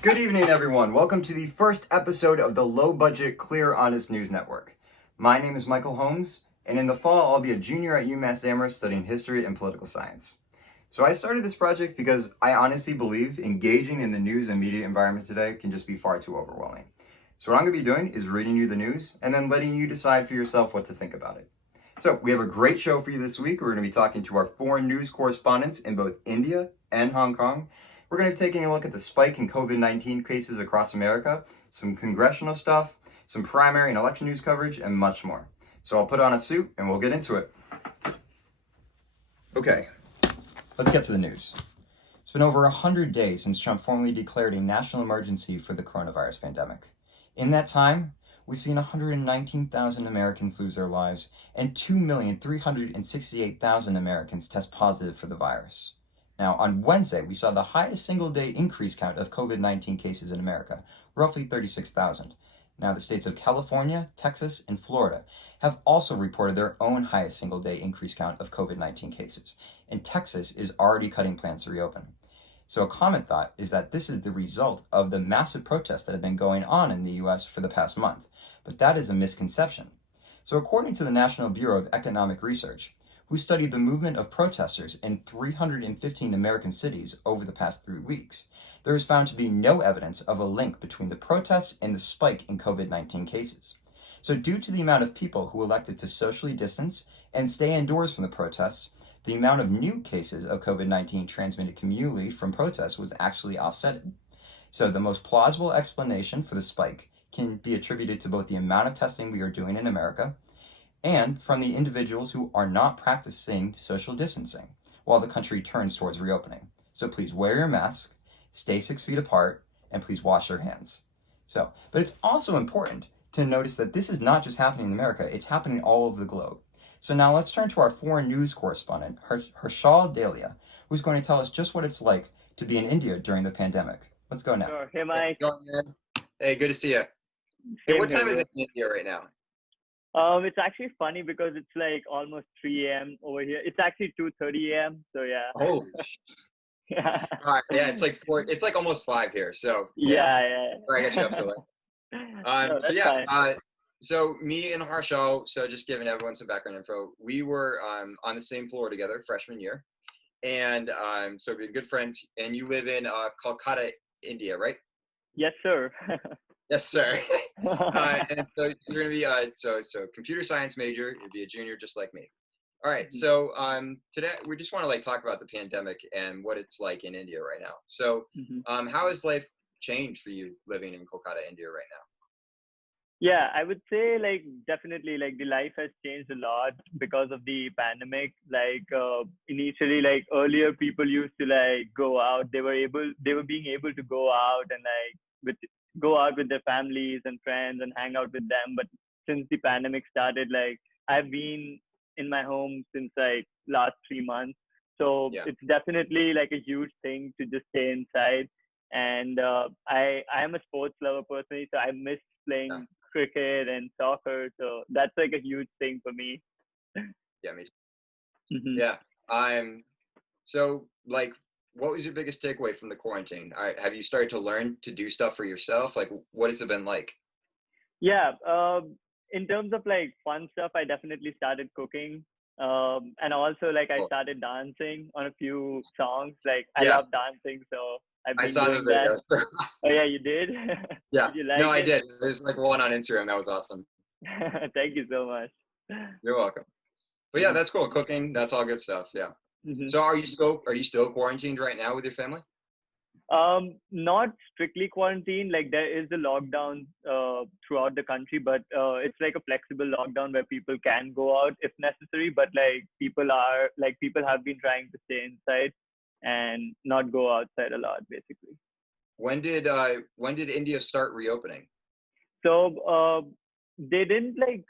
Good evening, everyone. Welcome to the first episode of the Low Budget Clear Honest News Network. My name is Michael Holmes, and in the fall, I'll be a junior at UMass Amherst studying history and political science. So I started this project because I honestly believe engaging in the news and media environment today can just be far too overwhelming. So what I'm going to be doing is reading you the news and then letting you decide for yourself what to think about it. So we have a great show for you this week. We're going to be talking to our foreign news correspondents in both India and Hong Kong. We're going to be taking a look at the spike in COVID-19 cases across America, some congressional stuff, some primary and election news coverage, and much more. So I'll put on a suit and we'll get into it. Okay, let's get to the news. It's been over 100 days since Trump formally declared a national emergency for the coronavirus pandemic. In that time, we've seen 119,000 Americans lose their lives and 2,368,000 Americans test positive for the virus. Now, on Wednesday, we saw the highest single-day increase count of COVID-19 cases in America, roughly 36,000. Now, the states of California, Texas, and Florida have also reported their own highest single-day increase count of COVID-19 cases, and Texas is already cutting plans to reopen. So a common thought is that this is the result of the massive protests that have been going on in the U.S. for the past month, but that is a misconception. So according to the National Bureau of Economic Research, who studied the movement of protesters in 315 American cities over the past 3 weeks, there is found to be no evidence of a link between the protests and the spike in COVID-19 cases. So due to the amount of people who elected to socially distance and stay indoors from the protests, the amount of new cases of COVID-19 transmitted communally from protests was actually offsetted. So the most plausible explanation for the spike can be attributed to both the amount of testing we are doing in America and from the individuals who are not practicing social distancing while the country turns towards reopening. So please wear your mask, stay 6 feet apart, and please wash your hands. But it's also important to notice that this is not just happening in America, it's happening all over the globe. So now let's turn to our foreign news correspondent, Harshal Dhelia, who's going to tell us just what it's like to be in India during the pandemic. Let's go now. Sure. Hey, Mike. Hey, good to see you. Hey, Same what time here, is bro. it in India right now? It's actually funny because it's like almost 3 a.m. over here. It's actually 2:30 a.m. So yeah. Oh, Yeah. all right. Yeah, it's like four. It's like almost 5 here. So yeah, Yeah. sorry I got you up so late. No, So that's yeah, fine. so me and Harshal. So just giving everyone some background info. We were on the same floor together freshman year, and so we're good friends. And you live in Kolkata, India, right? Yes, sir. Yes, sir. And so you're gonna be so computer science major. You'd be a junior just like me. All right. So today we just want to like talk about the pandemic and what it's like in India right now. So Mhm. how has life changed for you living in Kolkata, India right now? Yeah, I would say like definitely like the life has changed a lot because of the pandemic. Like initially, like earlier people used to like go out. They were being able to go out and like go out with their families and friends and hang out with them. But since the pandemic started, like I've been in my home since like last 3 months. So Yeah. it's definitely like a huge thing to just stay inside. And I am a sports lover personally, so I miss Yeah. playing cricket and soccer. So that's like a huge thing for me. Yeah. Me too. Hmm. Yeah. I'm so like, what was your biggest takeaway from the quarantine? Have you started to learn to do stuff for yourself? Like, what has it been like? Yeah. In terms of like fun stuff, I definitely started cooking. And also like I Cool. started dancing on a few songs. Like I Yeah, love dancing, so I've I been saw the doing that. videos. Oh yeah, you did? Yeah. Did you No, like I it? did. There's like one on Instagram that was awesome. Thank you so much. You're welcome. But yeah, Mhm. that's cool. Cooking, that's all good stuff. Yeah. Mhm. So are you still quarantined right now with your family? Not strictly quarantine. Like there is a lockdown throughout the country, but it's like a flexible lockdown where people can go out if necessary. But like people have been trying to stay inside and not go outside a lot, basically. When did India start reopening? So they didn't like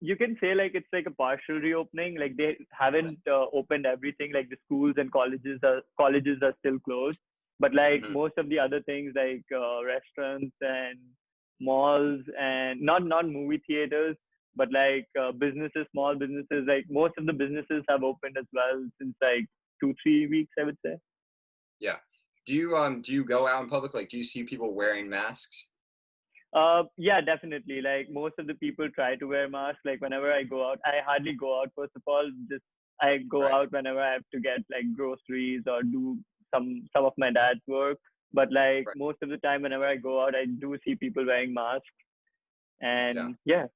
you can say like it's like a partial reopening. Like they haven't opened everything. Like the schools and colleges are still closed, but like Hmm. most of the other things like restaurants and malls and not movie theaters, but like businesses, small businesses, like most of the businesses have opened as well since like 2 3 weeks, I would say. Yeah. Do you go out in public? Like, do you see people wearing masks? Yeah, definitely. Like most of the people try to wear masks. Like whenever I go out, I hardly go out. First of all, just I go Right. out whenever I have to get like groceries or do some of my dad's work. But like Right. most of the time, whenever I go out, I do see people wearing masks. Yeah. And yeah.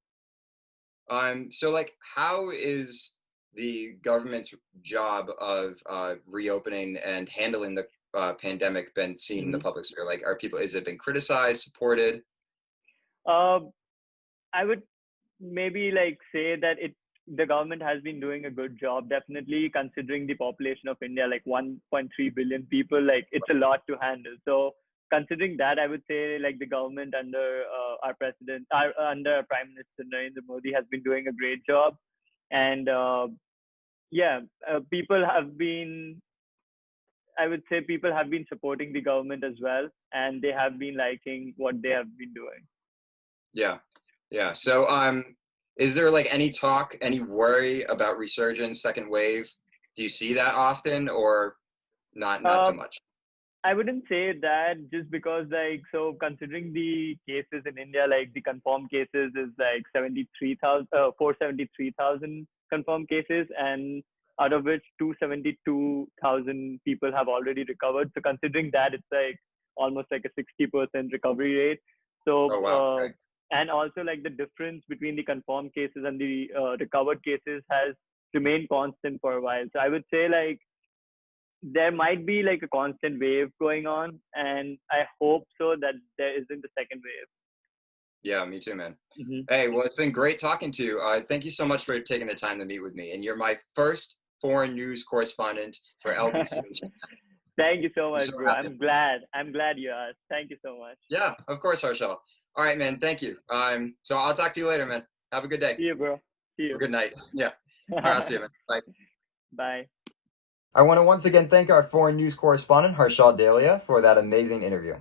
So like, how is the government's job of reopening and handling the pandemic been seen in the Mhm. public sphere? Like, is it been criticized, supported? Uh, I would maybe like say that the government has been doing a good job, definitely considering the population of India, like 1.3 billion people, like it's a lot to handle. So considering that, I would say like the government under under our Prime Minister Narendra Modi has been doing a great job. And yeah, people have been, I would say people have been supporting the government as well, and they have been liking what they have been doing. Yeah, yeah. So is there like any talk, any worry about resurgence, second wave? Do you see that often, or not so Uh, much? I wouldn't say that, just because like, so considering the cases in India, like the confirmed cases is like 473,000 confirmed cases, and out of which 272,000 people have already recovered. So considering that, it's like almost like a 60% recovery rate. So Oh wow. Okay. and also like the difference between the confirmed cases and the recovered cases has remained constant for a while. So I would say like there might be like a constant wave going on, and I hope so that there isn't a second Yeah, me too, man. wave. Hmm. Hey, well, it's been great talking to you. Thank you so much for taking the time to meet with me. And you're my first foreign news correspondent for LBC. Thank you so I'm much, so bro. happy. I'm glad you asked. Thank you so much. Yeah, of course, Harshal. All right, man. Thank you. So I'll talk to you later, man. Have a good day See you, bro. See or you. good night. Yeah. All right, I'll see you, man. Bye. Bye. I want to once again thank our foreign news correspondent, Harshal Dhelia, for that amazing interview.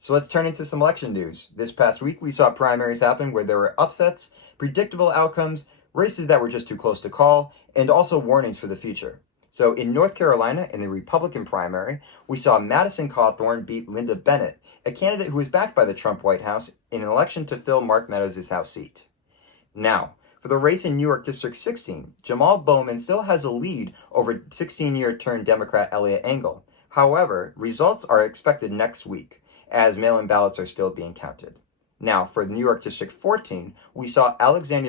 So let's turn into some election news. This past week, we saw primaries happen where there were upsets, predictable outcomes, races that were just too close to call, and also warnings for the future. So in North Carolina, in the Republican primary, we saw Madison Cawthorn beat Linda Bennett, a candidate who was backed by the Trump White House in an election to fill Mark Meadows' House seat. Now, for the race in New York District 16, Jamal Bowman still has a lead over 16-year term Democrat Elliot Engel. However, results are expected next week, as mail-in ballots are still being counted. Now, for New York District 14, we saw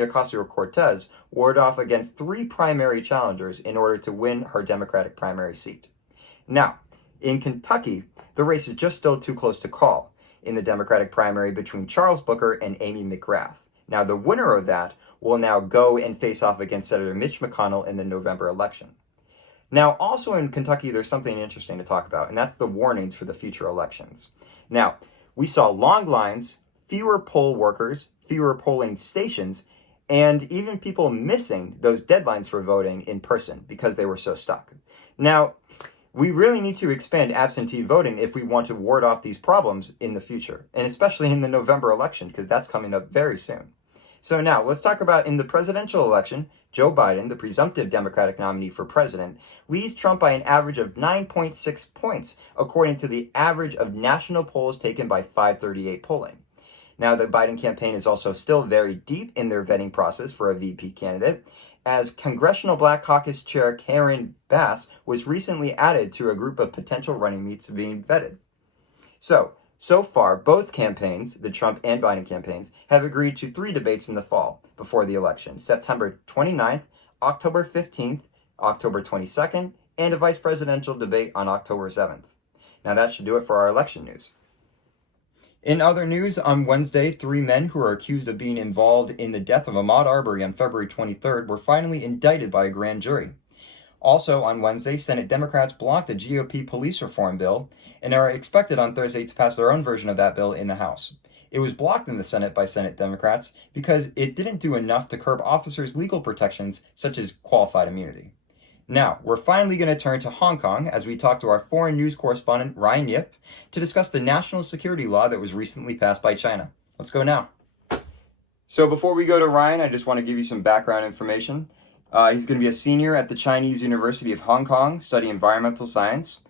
Alexandria-Ocasio-Cortez ward off against 3 primary challengers in order to win her Democratic primary seat. Now, in Kentucky, the race is just still too close to call in the Democratic primary between Charles Booker and Amy McGrath. Now, the winner of that will now go and face off against Senator Mitch McConnell in the November election. Now, also in Kentucky, there's something interesting to talk about, and that's the warnings for the future elections. Now, we saw long lines, fewer poll workers, fewer polling stations, and even people missing those deadlines for voting in person because they were so stuck. Now, we really need to expand absentee voting if we want to ward off these problems in the future, and especially in the November election, because that's coming up very soon. So now, let's talk about in the presidential election, Joe Biden, the presumptive Democratic nominee for president, leads Trump by an average of 9.6 points, according to the average of national polls taken by 538 polling. Now, the Biden campaign is also still very deep in their vetting process for a VP candidate, as Congressional Black Caucus Chair Karen Bass was recently added to a group of potential running mates being vetted. So far, both campaigns, the Trump and Biden campaigns, have agreed to 3 debates in the fall before the election, September 29th, October 15th, October 22nd, and a vice presidential debate on October 7th. Now that should do it for our election news. In other news, on Wednesday, 3 men who are accused of being involved in the death of Ahmaud Arbery on February 23rd were finally indicted by a grand jury. Also on Wednesday, Senate Democrats blocked a GOP police reform bill and are expected on Thursday to pass their own version of that bill in the House. It was blocked in the Senate by Senate Democrats because it didn't do enough to curb officers' legal protections such as qualified immunity. Now, we're finally going to turn to Hong Kong as we talk to our foreign news correspondent Ryan Yip to discuss the national security law that was recently passed by China. Let's go now. So before we go to Ryan, I just want to give you some background information. He's going to be a senior at the Chinese University of Hong Kong, studying environmental science.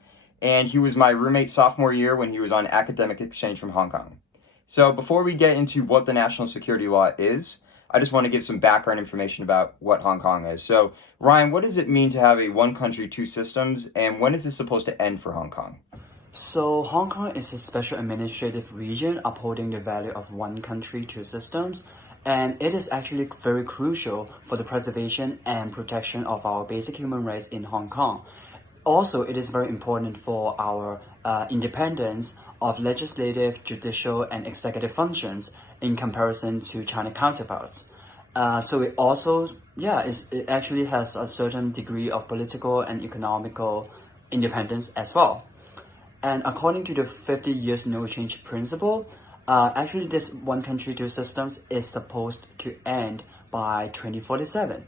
and he was my roommate sophomore year when he was on academic exchange from Hong Kong. So before we get into what the national security law is, I just want to give some background information about what Hong Kong is. So, Ryan, what does it mean to have a one country, two systems, and when is this supposed to end for Hong Kong? So Hong Kong is a special administrative region upholding the value of one country, two systems, and it is actually very crucial for the preservation and protection of our basic human rights in Hong Kong. Also, it is very important for our independence of legislative, judicial, and executive functions in comparison to China counterparts. So it also, it actually has a certain degree of political and economical independence as well. And according to the 50 years no change principle, actually this one country, two systems is supposed to end by 2047.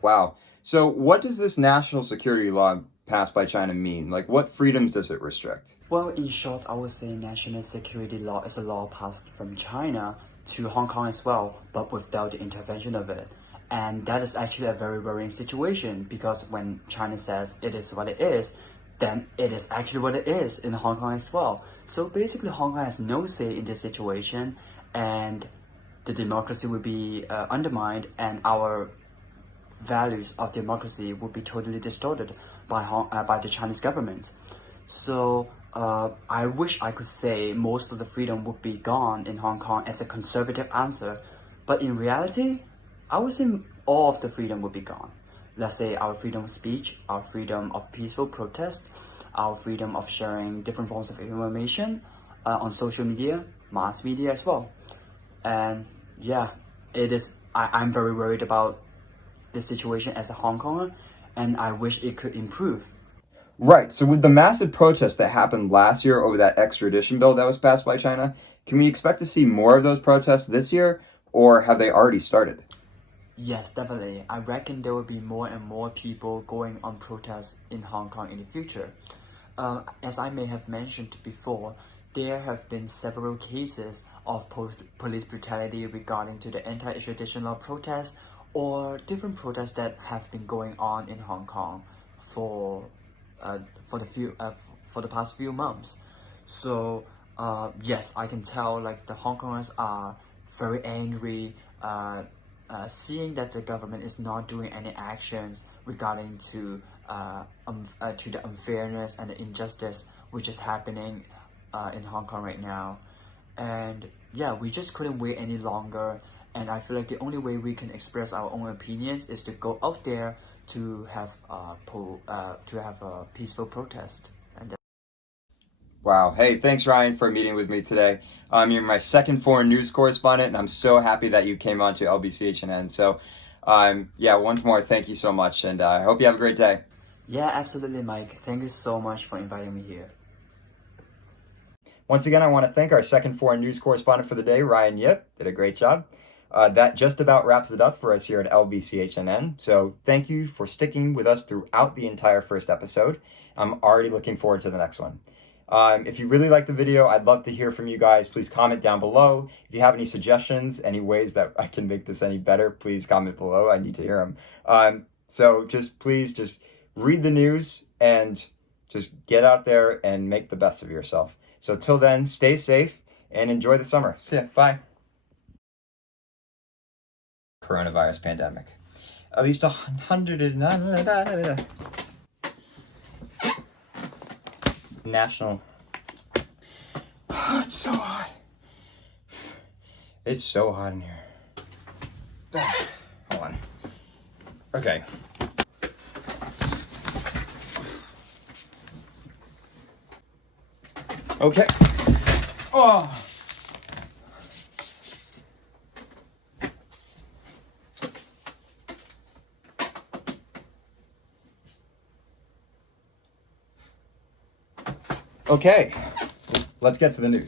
Wow. So what does this national security law passed by China mean? Like, what freedoms does it restrict? Well, in short, I would say national security law is a law passed from China to Hong Kong as well, but without the intervention of it. And that is actually a very worrying situation, because when China says it is what it is, then it is actually what it is in Hong Kong as well. So basically, Hong Kong has no say in this situation, and the democracy will be undermined, and our values of democracy will be totally distorted by the Chinese government. So I wish I could say most of the freedom would be gone in Hong Kong as a conservative answer, but in reality, I would say all of the freedom would be gone. Let's say our freedom of speech, our freedom of peaceful protest, our freedom of sharing different forms of information on social media, mass media as well. And I'm very worried about this situation as a Hong Konger, and I wish it could improve. Right. So with the massive protests that happened last year over that extradition bill that was passed by China, can we expect to see more of those protests this year, or have they already started? Yes, definitely. I reckon there will be more and more people going on protests in Hong Kong in the future. As I may have mentioned before, there have been several cases of police brutality regarding to the anti-extradition law protests or different protests that have been going on in Hong Kong for the past few months. So yes, I can tell like the Hong Kongers are very angry, seeing that the government is not doing any actions regarding to the unfairness and the injustice which is happening in Hong Kong right now. And yeah, we just couldn't wait any longer. And I feel like the only way we can express our own opinions is to go out there to have a peaceful protest. Wow. Hey, thanks, Ryan, for meeting with me today. You're my second foreign news correspondent, and I'm so happy that you came on to LBCHNN. So, once more, thank you so much, and I hope you have a great day. Yeah, absolutely, Mike. Thank you so much for inviting me here. Once again, I want to thank our second foreign news correspondent for the day, Ryan Yip. Did a great job. That just about wraps it up for us here at LBCHNN. So thank you for sticking with us throughout the entire first episode. I'm already looking forward to the next one. If you really like the video, I'd love to hear from you guys. Please comment down below. If you have any suggestions, any ways that I can make this any better, please comment below. I need to hear them. So please read the news and just get out there and make the best of yourself. So till then, stay safe and enjoy the summer. See ya. Bye. Coronavirus pandemic. At least 100 national. Oh, it's so hot. It's so hot in here. Hold on. Okay. Okay. Oh. Okay, let's get to the news.